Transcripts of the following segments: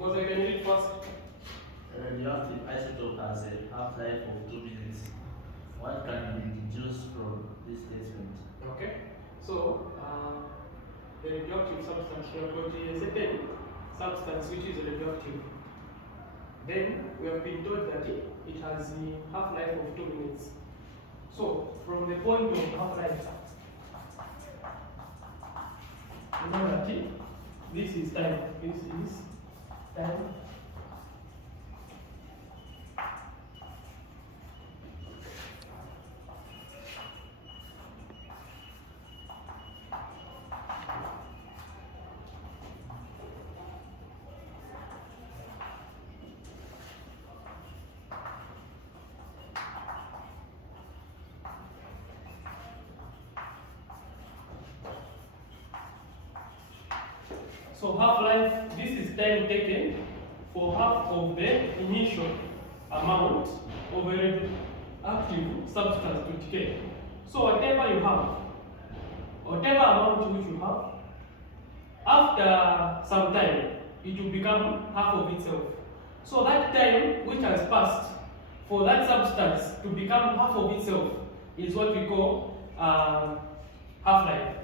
Because I can read fast. Radioactive isotope has a half-life of 2 minutes. What can be deduced from this statement? Okay. So, the radioactive substance, we have got a certain substance which is radioactive. Then we have been told that it has a half-life of 2 minutes. So, from the point of half-life, you know that this is time. This is time. So half-life, this is time taken for half of the initial amount of a radioactive substance to decay. So whatever you have, whatever amount which you have, after some time, it will become half of itself. So that time which has passed for that substance to become half of itself is what we call half-life.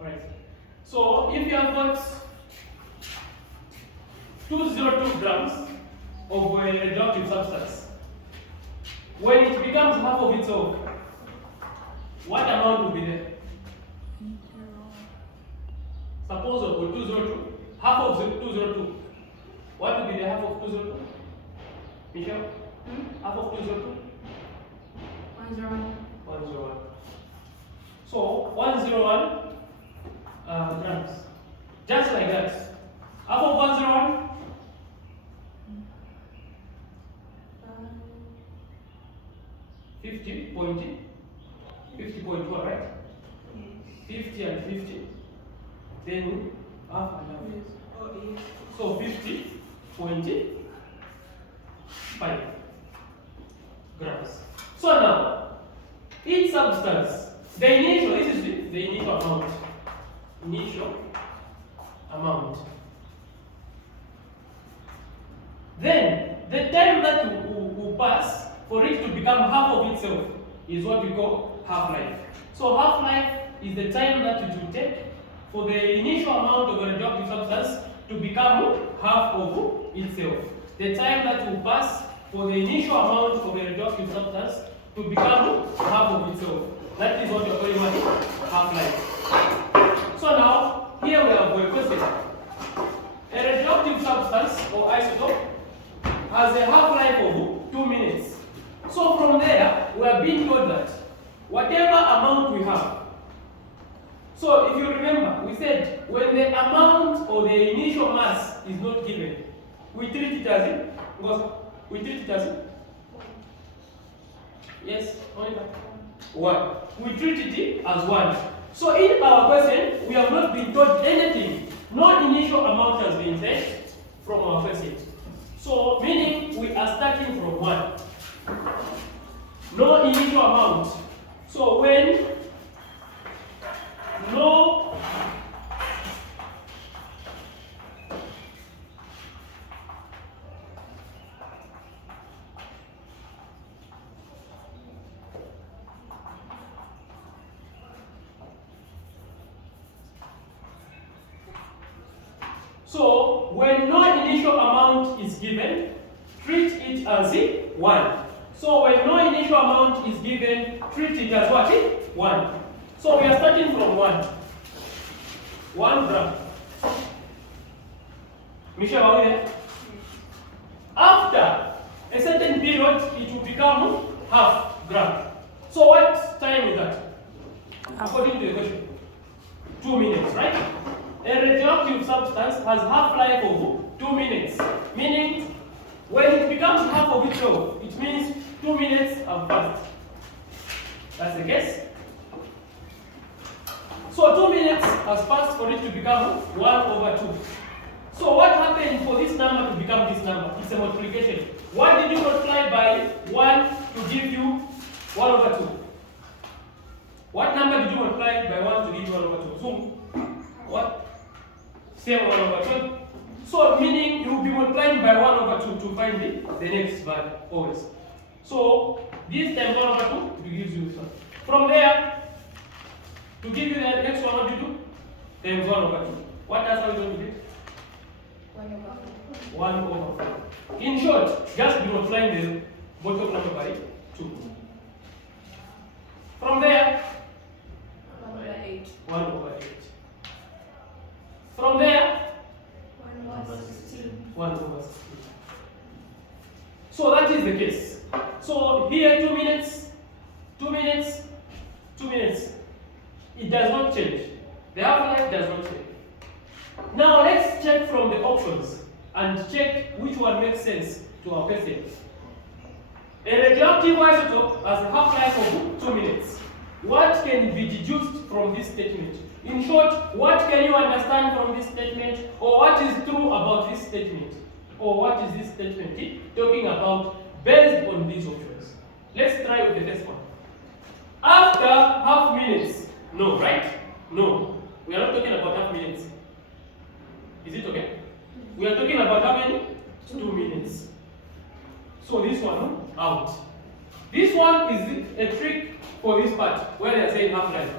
Right. So if you have got 202 grams of a radioactive substance, when it becomes half of itself, what amount will be there? Suppose I've got 202, half of 202. What will be the half of 202? Michelle? Half of 202? 101. 101. So 101 grams. Just like that. Half of 101? 50.1, right? 50 and 50. Then half and half. Yes. Oh, yes. So 50.5 grams. So now, each substance, the initial, this is the initial amount. Initial amount. Then, the time that will pass for it to become half of itself is what we call half-life. So half-life is the time that it will take for the initial amount of a radioactive substance to become half of itself. The time that will pass for the initial amount of a radioactive substance to become half of itself. That is what we are calling half-life. So now, here we have a question. A radioactive substance or isotope has a half-life of 2 minutes. So from there, we are being told that whatever amount we have, so if you remember, we said when the amount or the initial mass is not given, we treat it as it. We treat it as it. Yes, one. We treat it as one. So in our question, we have not been told anything. No initial amount has been said from our question. So meaning we are starting from one. No initial amount. So when no So when no initial amount is given, treat it as 1. So when no initial amount is given, treat it as what? 1. So we are starting from 1. 1 gram. Michelle, are we there? After a certain period, it will become half gram. So what time is that? According to the question. 2 minutes, right? A radioactive substance has half-life of 2 minutes. Meaning, when it becomes half of itself, it means 2 minutes have passed. That's the guess. So 2 minutes has passed for it to become 1/2. So what happened for this number to become this number? It's a multiplication. What did you multiply by 1 to give you 1/2? What number did you multiply by 1 to give you 1/2? So what? Same 1/2. So meaning you will be multiplying by 1 over 2 to find the next value always. So this times 1 over 2 gives you this one. From there, to give you the next one, what do you do? Times 1 over 2. What else are we going to get? 1 over 4. In short, just be multiplying the bottom number by 2. From there, 1 over 8. 1 over 8. From there, 1 over 16. 1 over 16. So that is the case. So here 2 minutes, 2 minutes, 2 minutes. It does not change. The half-life does not change. Now let's check from the options and check which one makes sense to our question. A radioactive isotope has a half-life of 2 minutes. What can be deduced from this statement? In short, what can you understand from this statement, or what is true about this statement? Or what is this statement talking about based on these options? Let's try with the first one. After half minutes. No, right? No. We are not talking about half minutes. Is it okay? We are talking about how many? 2 minutes. So this one, out. This one is a trick for this part, where they are saying half-life.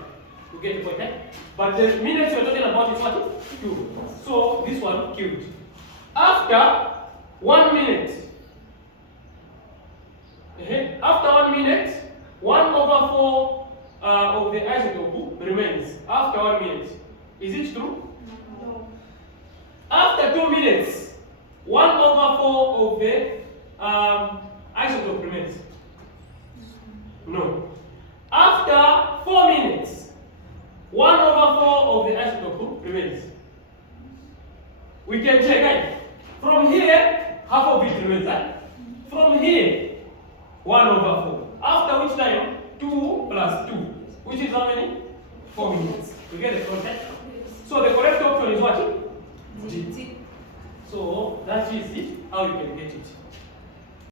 You get the point, eh? But the minutes we are talking about is what? 2. So this one, killed. After 1 minute. After 1 minute, 1 over 4 of the isotope remains. After 1 minute. Is it true? No. After 2 minutes, 1 over 4 of the isotope remains. No. After 4 minutes, 1 over 4 of the isotope remains. We can check, right? From here, half of it remains, right? From here, 1 over 4. After which time? 2 plus 2. Which is how many? 4 minutes. You get the concept? So the correct option is what? G. So that is it, how you can get it.